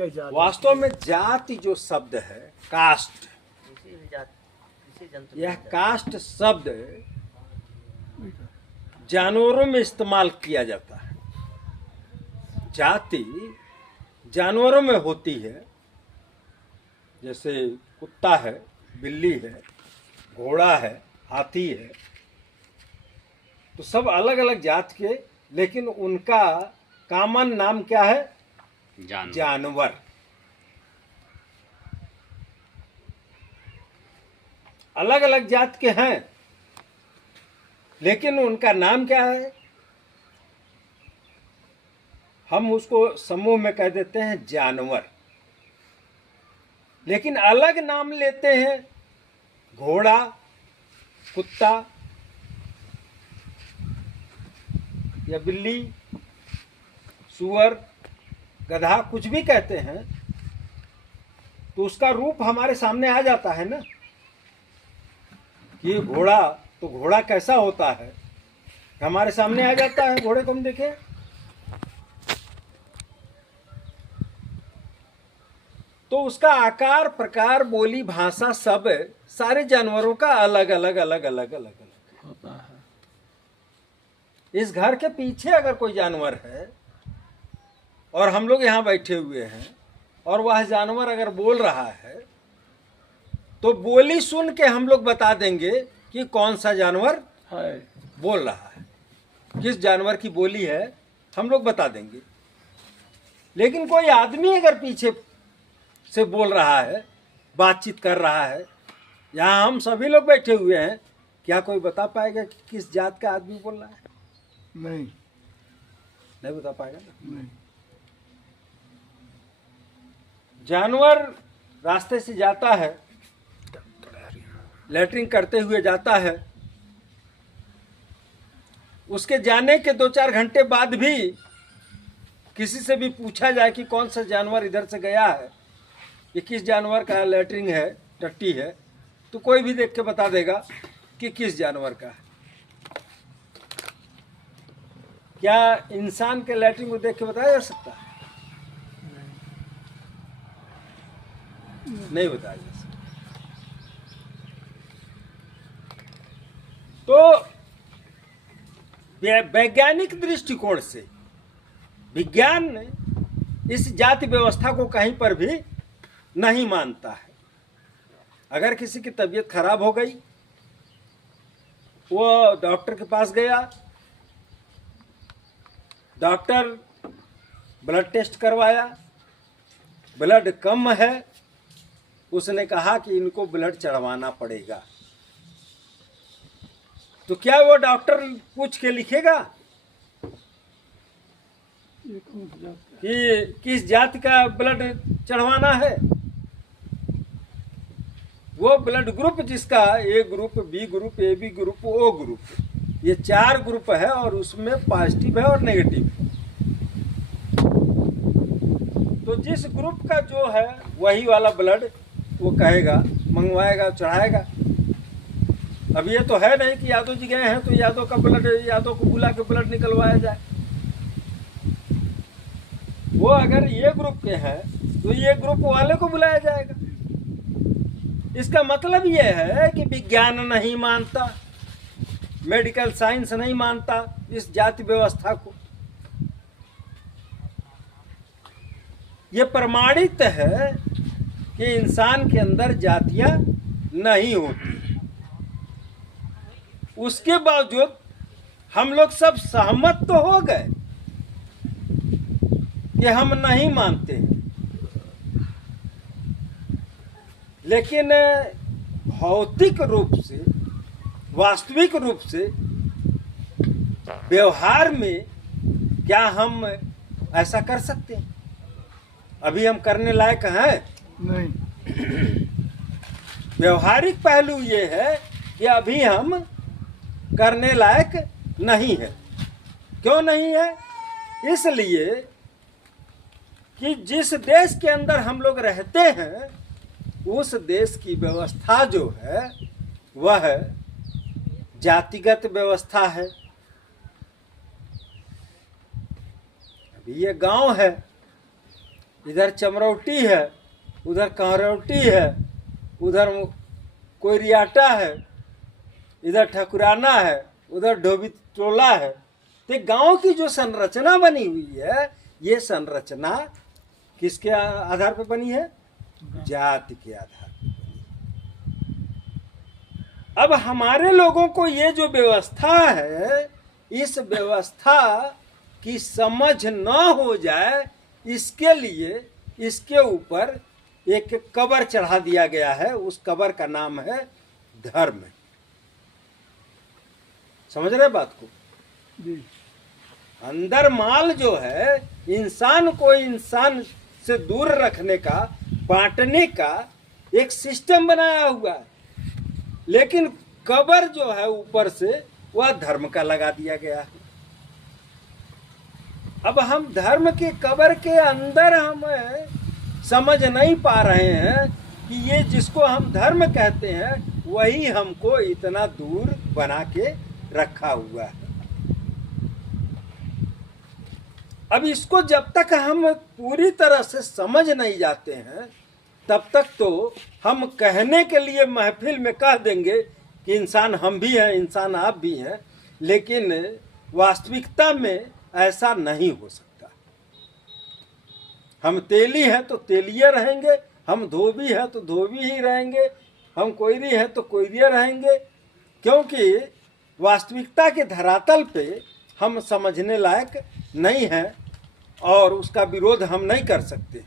वास्तव में जाति जो शब्द है कास्ट, यह कास्ट शब्द जानवरों में इस्तेमाल किया जाता है। जाति जानवरों में होती है, जैसे कुत्ता है, बिल्ली है, घोड़ा है, हाथी है, तो सब अलग अलग जात के, लेकिन उनका कॉमन नाम क्या है? जानवर। अलग अलग जात के हैं, लेकिन उनका नाम क्या है? हम उसको समूह में कह देते हैं जानवर, लेकिन अलग नाम लेते हैं। घोड़ा, कुत्ता या बिल्ली, सुअर, गधा, कुछ भी कहते हैं, तो उसका रूप हमारे सामने आ जाता है ना कि घोड़ा, तो घोड़ा कैसा होता है हमारे सामने आ जाता है। घोड़े को हम देखें, तो उसका आकार, प्रकार, बोली, भाषा सब सारे जानवरों का अलग अलग अलग अलग अलग अलग होता है। इस घर के पीछे अगर कोई जानवर है और हम लोग यहाँ बैठे हुए हैं और वह जानवर अगर बोल रहा है, तो बोली सुन के हम लोग बता देंगे कि कौन सा जानवर है बोल रहा है, किस जानवर की बोली है हम लोग बता देंगे। लेकिन कोई आदमी अगर पीछे से बोल रहा है, बातचीत कर रहा है, यहाँ हम सभी लोग बैठे हुए हैं, क्या कोई बता पाएगा कि किस जात का आदमी बोल रहा है? नहीं बता पाएगा ना। नहीं। जानवर रास्ते से जाता है, लैट्रिन करते हुए जाता है, उसके जाने के 2-4 घंटे बाद भी किसी से भी पूछा जाए कि कौन सा जानवर इधर से गया है, ये किस जानवर का लैट्रिन है, टट्टी है, तो कोई भी देख के बता देगा कि किस जानवर का है। क्या इंसान के लैट्रिन को देख के बताया जा सकता है? नहीं बताया जा सकता। तो वैज्ञानिक दृष्टिकोण से विज्ञान इस जाति व्यवस्था को कहीं पर भी नहीं मानता है। अगर किसी की तबीयत खराब हो गई, वो डॉक्टर के पास गया, डॉक्टर ब्लड टेस्ट करवाया, ब्लड कम है, उसने कहा कि इनको ब्लड चढ़वाना पड़ेगा, तो क्या वो डॉक्टर पूछ के लिखेगा कि किस जाति का ब्लड चढ़वाना है? वो ब्लड ग्रुप जिसका A group, B group, A B group, O group, ये 4 ग्रुप है और उसमें पॉजिटिव है और नेगेटिव है। तो जिस ग्रुप का जो है वही वाला ब्लड वो कहेगा, मंगवाएगा, चढ़ाएगा। अब ये तो है नहीं कि यादव जी गए हैं तो यादव का ब्लड, यादव को बुला के ब्लड निकलवाया जाए। वो अगर ये ग्रुप के हैं तो ये ग्रुप वाले को बुलाया जाएगा। इसका मतलब ये है कि विज्ञान नहीं मानता, मेडिकल साइंस नहीं मानता इस जाति व्यवस्था को। ये प्रमाणित है कि इंसान के अंदर जातियां नहीं होती। उसके बावजूद हम लोग सब सहमत तो हो गए कि हम नहीं मानते हैं, लेकिन भौतिक रूप से, वास्तविक रूप से व्यवहार में क्या हम ऐसा कर सकते हैं? अभी हम करने लायक हैं? नहीं। व्यवहारिक पहलू ये है कि अभी हम करने लायक नहीं है। क्यों नहीं है? इसलिए कि जिस देश के अंदर हम लोग रहते हैं उस देश की व्यवस्था जो है वह जातिगत व्यवस्था है। अभी ये गांव है, इधर चमरौटी है, उधर कहरौटी है, उधर कोई रियाटा है, इधर ठकुराना है, उधर धोबी टोला है। तो गांव की जो संरचना बनी हुई है, ये संरचना किसके आधार पर बनी है? जाति के आधार पर बनी है। अब हमारे लोगों को ये जो व्यवस्था है, इस व्यवस्था की समझ न हो जाए, इसके लिए इसके ऊपर एक कबर चढ़ा दिया गया है। उस कबर का नाम है धर्म। समझ रहे बात को? अंदर माल जो है, इंसान को इंसान से दूर रखने का, बांटने का एक सिस्टम बनाया हुआ है, लेकिन कबर जो है ऊपर से वह धर्म का लगा दिया गया है। अब हम धर्म के कबर के अंदर हम समझ नहीं पा रहे हैं कि ये जिसको हम धर्म कहते हैं वही हमको इतना दूर बना के रखा हुआ है। अब इसको जब तक हम पूरी तरह से समझ नहीं जाते हैं, तब तक तो हम कहने के लिए महफिल में कह देंगे कि इंसान हम भी हैं, इंसान आप भी हैं, लेकिन वास्तविकता में ऐसा नहीं हो सकता। हम तेली हैं तो तेलिए रहेंगे, हम धोबी हैं तो धोबी ही रहेंगे, हम कोयरी हैं तो कोयरिया रहेंगे, क्योंकि वास्तविकता के धरातल पे हम समझने लायक नहीं हैं और उसका विरोध हम नहीं कर सकते।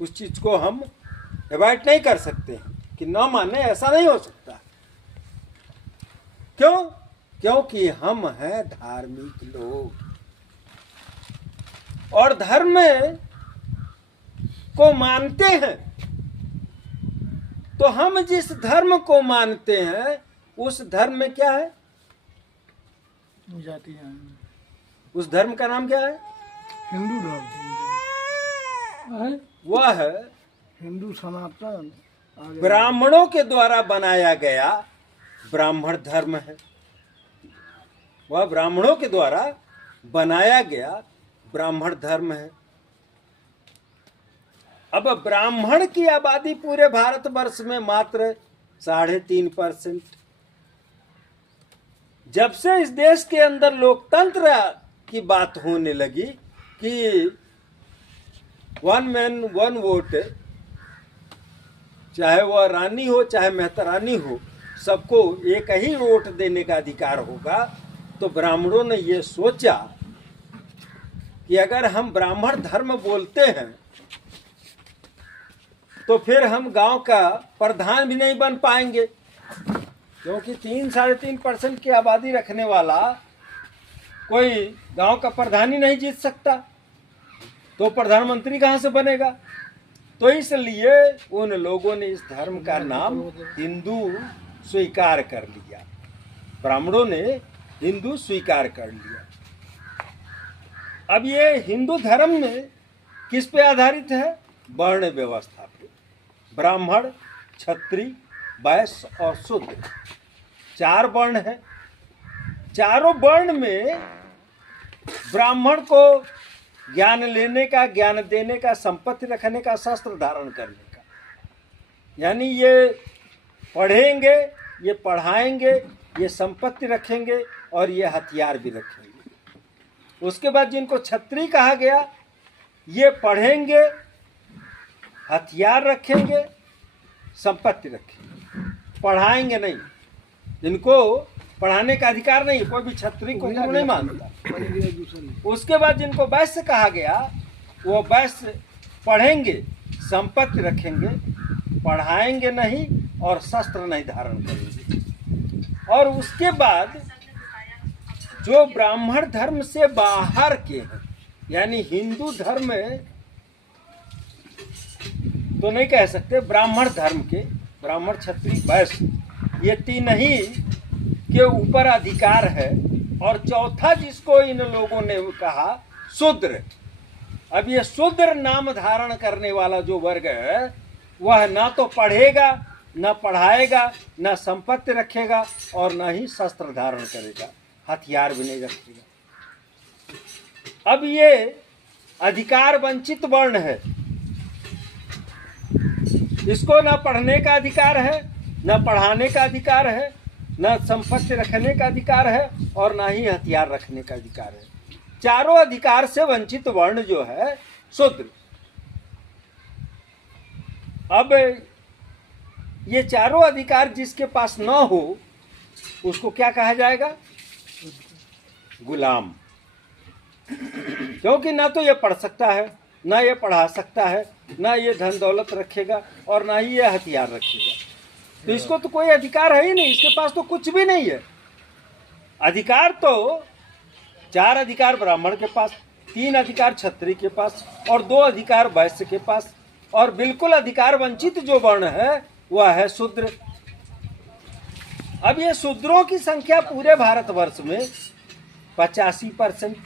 उस चीज़ को हम अवॉइड नहीं कर सकते कि न माने, ऐसा नहीं हो सकता। क्यों? क्योंकि हम हैं धार्मिक लोग और धर्म को मानते हैं। तो हम जिस धर्म को मानते हैं उस धर्म में क्या है? जाति है। उस धर्म का नाम क्या है? हिंदू धर्म। वह है हिंदू सनातन ब्राह्मणों के द्वारा बनाया गया ब्राह्मण धर्म है। वह ब्राह्मणों के द्वारा बनाया गया ब्राह्मण धर्म है। अब ब्राह्मण की आबादी पूरे भारतवर्ष में मात्र 3.5%। जब से इस देश के अंदर लोकतंत्र की बात होने लगी कि 1 मैन 1 वोट, चाहे वह रानी हो चाहे मेहतरानी हो, सबको एक ही वोट देने का अधिकार होगा, तो ब्राह्मणों ने ये सोचा कि अगर हम ब्राह्मण धर्म बोलते हैं तो फिर हम गांव का प्रधान भी नहीं बन पाएंगे, क्योंकि 3-3.5% की आबादी रखने वाला कोई गांव का प्रधान ही नहीं जीत सकता, तो प्रधानमंत्री कहाँ से बनेगा? तो इसलिए उन लोगों ने इस धर्म का नाम हिंदू स्वीकार कर लिया। ब्राह्मणों ने हिंदू स्वीकार कर लिया। अब ये हिंदू धर्म में किस पे आधारित है? वर्ण व्यवस्था पे। ब्राह्मण, क्षत्रिय, वैश्य और शूद्र 4 वर्ण है। चारों वर्ण में ब्राह्मण को ज्ञान लेने का, ज्ञान देने का, संपत्ति रखने का, शस्त्र धारण करने का, यानी ये पढ़ेंगे, ये पढ़ाएंगे, ये संपत्ति रखेंगे और ये हथियार भी रखेंगे। उसके बाद जिनको क्षत्रिय कहा गया, ये पढ़ेंगे, हथियार रखेंगे, संपत्ति रखेंगे, पढ़ाएंगे नहीं। जिनको पढ़ाने का अधिकार नहीं, कोई भी क्षत्रिय को गुरु नहीं मानता। उसके बाद जिनको वैश्य कहा गया, वो वैश्य पढ़ेंगे, संपत्ति रखेंगे, पढ़ाएंगे नहीं और शस्त्र नहीं धारण करेंगे। और उसके बाद जो ब्राह्मण धर्म से बाहर के हैं, यानी हिंदू धर्म तो नहीं कह सकते, ब्राह्मण धर्म के, ब्राह्मण, क्षत्रिय, वैश्य, ये 3 ही के ऊपर अधिकार है। और चौथा जिसको इन लोगों ने कहा शूद्र। अब ये शूद्र नाम धारण करने वाला जो वर्ग है, वह ना तो पढ़ेगा, न पढ़ाएगा, न संपत्ति रखेगा और न ही शस्त्र धारण करेगा, हथियार भी नहीं रखेगा। अब ये अधिकार वंचित वर्ण है। इसको ना पढ़ने का अधिकार है, ना पढ़ाने का अधिकार है, ना संपत्ति रखने का अधिकार है, और ना ही हथियार रखने का अधिकार है। चारों अधिकार से वंचित वर्ण जो है शूद्र। अब ये चारों अधिकार जिसके पास न हो उसको क्या कहा जाएगा? गुलाम। क्योंकि ना तो ये पढ़ सकता है, ना ये पढ़ा सकता है, ना ये धन दौलत रखेगा, और ना ही ये हथियार रखेगा। तो इसको तो कोई अधिकार है ही नहीं, इसके पास तो कुछ भी नहीं है। अधिकार तो 4 अधिकार ब्राह्मण के पास, 3 अधिकार क्षत्रिय के पास, और 2 अधिकार वैश्य के पास, और बिल्कुल अधिकार वंचित जो वर्ण है वह है शूद्र। अब ये शूद्रों की संख्या पूरे भारतवर्ष में 85%।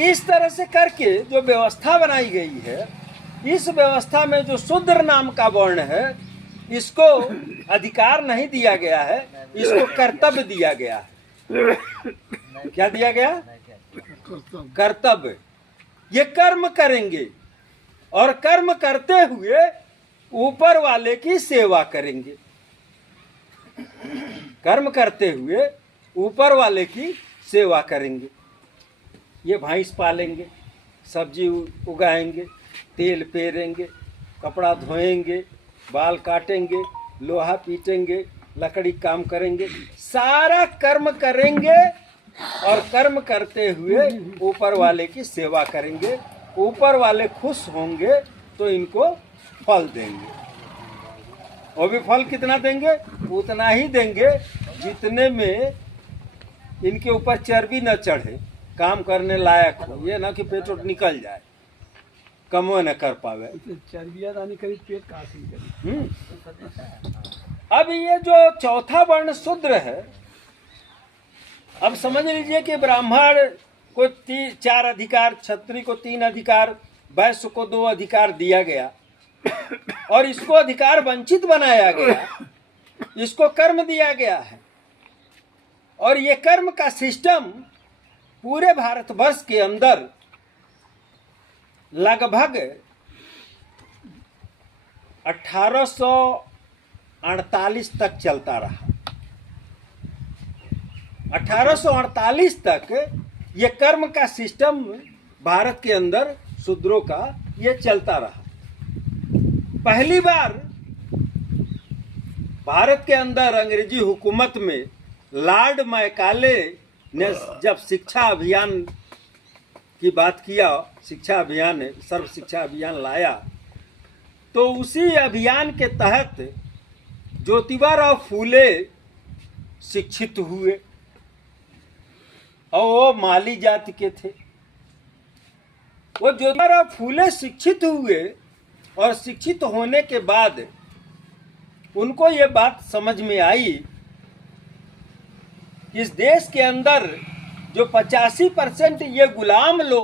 इस तरह से करके जो व्यवस्था बनाई गई है, इस व्यवस्था में जो शूद्र नाम का वर्ण है, इसको अधिकार नहीं दिया गया है, इसको कर्तव्य दिया गया है। क्या दिया गया? कर्तव्य। ये कर्म करेंगे और कर्म करते हुए ऊपर वाले की सेवा करेंगे। कर्म करते हुए ऊपर वाले की सेवा करेंगे। ये भैंस पालेंगे, सब्जी उगाएंगे, तेल पेरेंगे, कपड़ा धोएंगे, बाल काटेंगे, लोहा पीटेंगे, लकड़ी काम करेंगे, सारा कर्म करेंगे और कर्म करते हुए ऊपर वाले की सेवा करेंगे। ऊपर वाले खुश होंगे तो इनको फल देंगे। वो भी फल कितना देंगे? उतना ही देंगे जितने में इनके ऊपर चर्बी न चढ़े, काम करने लायक हो। ये ना कि पेट उठ निकल जाए, कमो न कर पावे। पेट कहाँ से निकले? अब ये जो चौथा वर्ण शूद्र है, अब समझ लीजिए कि ब्राह्मण को 4 अधिकार, क्षत्रिय को 3 अधिकार, वैश्य को 2 अधिकार दिया गया, और इसको अधिकार वंचित बनाया गया, इसको कर्म दिया गया है। और ये कर्म का सिस्टम पूरे भारतवर्ष के अंदर लगभग 1848 तक चलता रहा। 1848 तक ये कर्म का सिस्टम भारत के अंदर शूद्रों का ये चलता रहा। पहली बार भारत के अंदर अंग्रेजी हुकूमत में लॉर्ड मैकाले ने जब शिक्षा अभियान की बात किया, शिक्षा अभियान, सर्व शिक्षा अभियान लाया, तो उसी अभियान के तहत ज्योतिबाराव फूले शिक्षित हुए, और वो माली जाति के थे। वो ज्योतिबाराव फूले शिक्षित हुए, और शिक्षित होने के बाद उनको ये बात समझ में आई कि इस देश के अंदर जो 85% ये गुलाम लोग